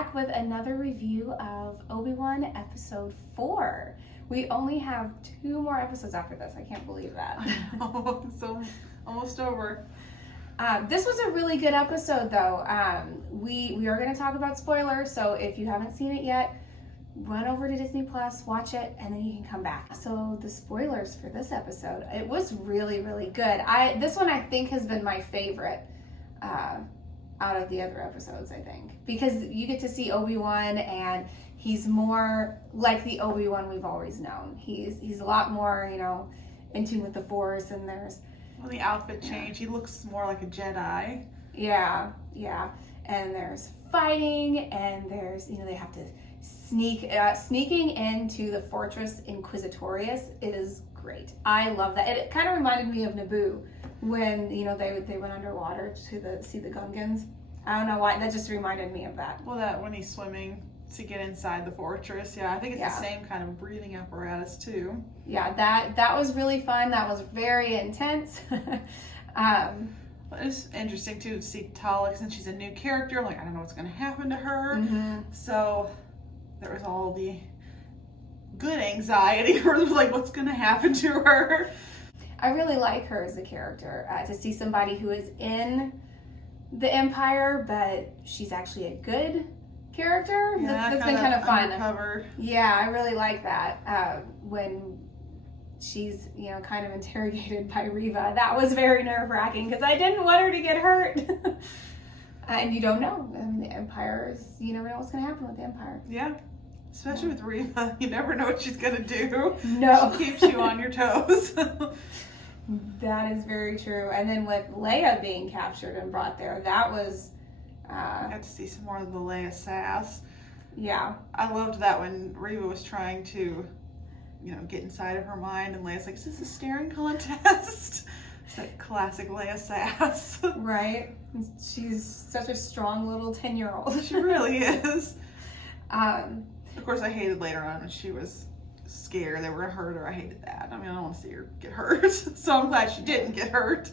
back with another review of Obi-Wan Episode 4. We only have 2 more episodes after this. I can't believe that. Oh, so almost over. This was a really good episode, though. We are going to talk about spoilers, so if you haven't seen it yet, run over to Disney Plus, watch it, and then you can come back. So the spoilers for this episode, it was really, really good. This one I think has been my favorite out of the other episodes, I think, because you get to see Obi-Wan, and he's more like the Obi-Wan we've always known. He's a lot more, in tune with the Force, and there's the outfit change. He looks more like a Jedi. Yeah. And there's fighting, and there's, they have to sneaking into the Fortress Inquisitorius is great. I love that. It kind of reminded me of Naboo when, they went underwater to see the Gungans. I don't know why. That just reminded me of that. Well, that when he's swimming to get inside the fortress. Yeah, I think it's the same kind of breathing apparatus too. Yeah, that was really fun. That was very intense. It's interesting too to see Tala, since she's a new character. I'm like, I don't know what's going to happen to her. Mm-hmm. So there was all the good anxiety for like what's going to happen to her. I really like her as a character. To see somebody who is in the Empire, but she's actually a good character. Yeah, that's been kind of fun. Undercover. Yeah, I really like that. When she's, kind of interrogated by Reva, that was very nerve-wracking because I didn't want her to get hurt. And you don't know. I mean, the Empire is, you never know what's going to happen with the Empire. Yeah. Especially with Reva, you never know what she's going to do. No. She keeps you on your toes. That is very true. And then with Leia being captured and brought there, that was... I got to see some more of the Leia sass. Yeah. I loved that when Reva was trying to, get inside of her mind, and Leia's like, is this a staring contest? It's like classic Leia sass. Right. She's such a strong little 10-year-old. She really is. Of course, I hated later on when she was scared they were going to hurt her. I hated that. I mean, I don't want to see her get hurt. So I'm glad she didn't get hurt.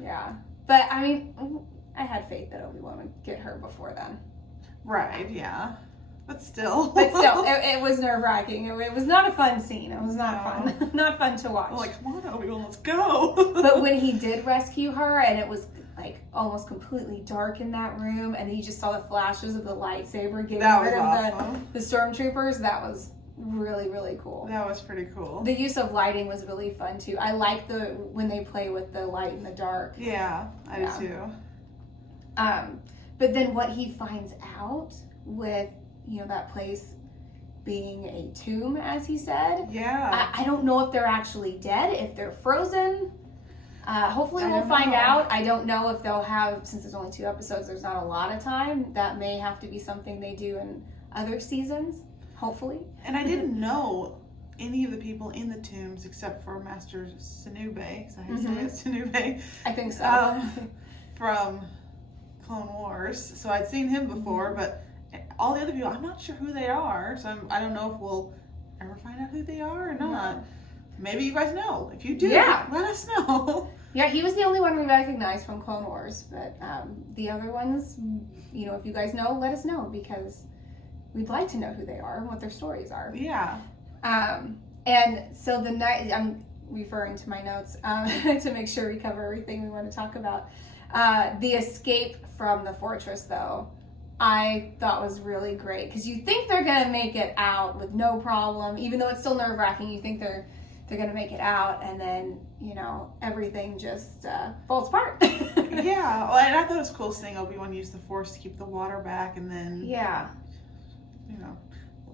Yeah. But, I mean, I had faith that Obi-Wan would get her before then. Right, yeah. But still, it was nerve-wracking. It was not a fun scene. It was not fun. Not fun to watch. I'm like, come on, Obi-Wan, let's go. But when he did rescue her, and it was like almost completely dark in that room, and you just saw the flashes of the lightsaber getting rid of the stormtroopers, that was really, really cool. That was pretty cool. The use of lighting was really fun too. I like when they play with the light and the dark. Yeah, I do too. But then what he finds out with, that place being a tomb, as he said. Yeah. I don't know if they're actually dead, if they're frozen. Hopefully we'll find out. I don't know if they'll have, since there's only 2 episodes, there's not a lot of time. That may have to be something they do in other seasons, hopefully. And I didn't know any of the people in the tombs except for Master Sinube. Is that how you say it? Sinube? I think so. From Clone Wars. So I'd seen him before, but all the other people, I'm not sure who they are. So I don't know if we'll ever find out who they are or not. Yeah. Maybe you guys know. If you do, let us know. Yeah, he was the only one we recognized from Clone Wars. But the other ones, if you guys know, let us know, because we'd like to know who they are and what their stories are. Yeah. And so the night, I'm referring to my notes to make sure we cover everything we want to talk about. The escape from the fortress, though, I thought was really great, because you think they're going to make it out with no problem, even though it's still nerve-wracking. You think they're going to make it out, and then, everything just falls apart. Yeah, well, and I thought it was cool seeing Obi-Wan use the Force to keep the water back, and then,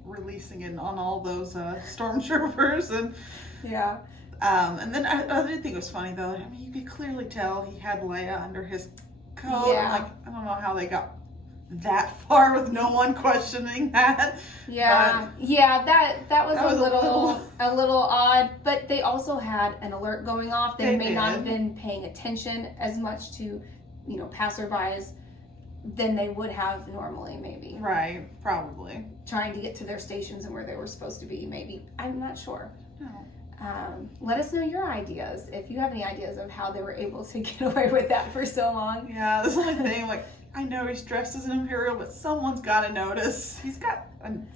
releasing it on all those stormtroopers. And and then I did think it was funny, though. I mean, you could clearly tell he had Leia under his coat. Yeah. I'm like, I don't know how they got that far with no one questioning that. Yeah, that was a little odd, but they also had an alert going off. They may not have been paying attention as much to, passerbys than they would have normally, maybe. Right, probably. Trying to get to their stations and where they were supposed to be, maybe. I'm not sure. No. Let us know your ideas, if you have any ideas of how they were able to get away with that for so long. Yeah, this is the thing, like, I know he's dressed as an Imperial, but someone's got to notice. He's got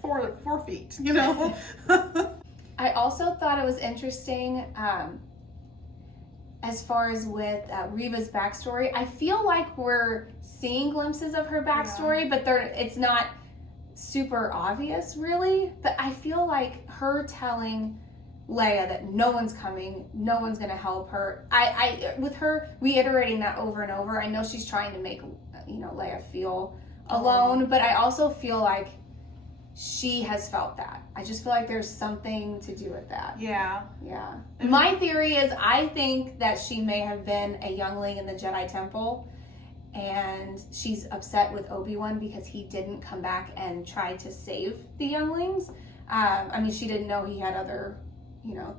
4 feet, you know? I also thought it was interesting as far as with Reva's backstory. I feel like we're seeing glimpses of her backstory, but it's not super obvious, really. But I feel like her telling Leia that no one's coming, no one's going to help her. With her reiterating that over and over, I know she's trying to make, Leia feel alone, but I also feel like she has felt that. I just feel like there's something to do with that. Yeah. Yeah. My theory is I think that she may have been a youngling in the Jedi Temple, and she's upset with Obi-Wan because he didn't come back and try to save the younglings. She didn't know he had other,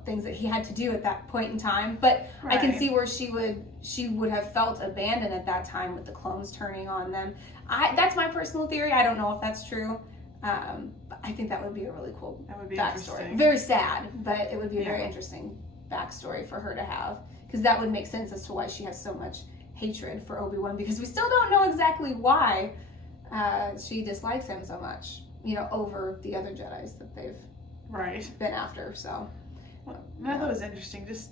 things that he had to do at that point in time. But right. I can see where she would have felt abandoned at that time with the clones turning on them. That's my personal theory. I don't know if that's true. But I think that would be a really cool backstory. Very sad, but it would be a very interesting backstory for her to have, because that would make sense as to why she has so much hatred for Obi-Wan, because we still don't know exactly why she dislikes him so much, over the other Jedis that they've been after. So I thought it was interesting, just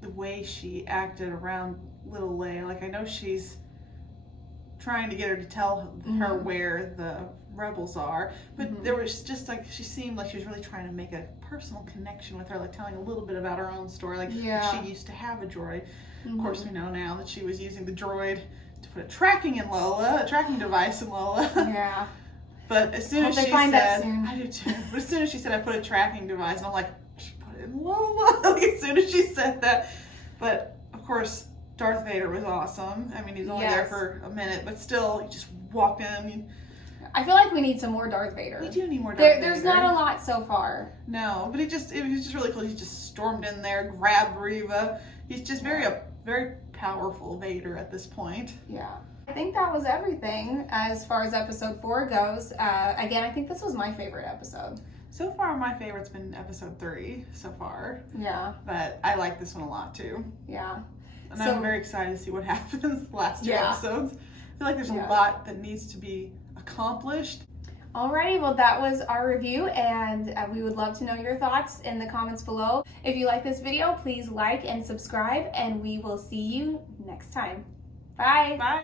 the way she acted around little Leia. Like, I know she's trying to get her to tell her where the rebels are, but there was just like, she seemed like she was really trying to make a personal connection with her, like telling a little bit about her own story, like she used to have a droid. Of course, we know now that she was using the droid to put a tracking device in Lola. Yeah. But as soon as she said, I do too. But as soon as she said, I put a tracking device, and I'm like, she put it in Lola. Like, as soon as she said that. But of course, Darth Vader was awesome. I mean, he's only there for a minute, but still, he just walked in. I feel like we need some more Darth Vader. We do need more Darth Vader. There's not a lot so far. No, but it was just really cool. He just stormed in there, grabbed Reva. He's just very powerful Vader at this point. Yeah. I think that was everything as far as episode 4 goes. Again, I think this was my favorite episode. So far, my favorite's been episode 3 so far. Yeah. But I like this one a lot too. Yeah. And I'm very excited to see what happens the last 2 episodes. I feel like there's a lot that needs to be accomplished. Alrighty, well, that was our review, and we would love to know your thoughts in the comments below. If you like this video, please like and subscribe, and we will see you next time. Bye. Bye.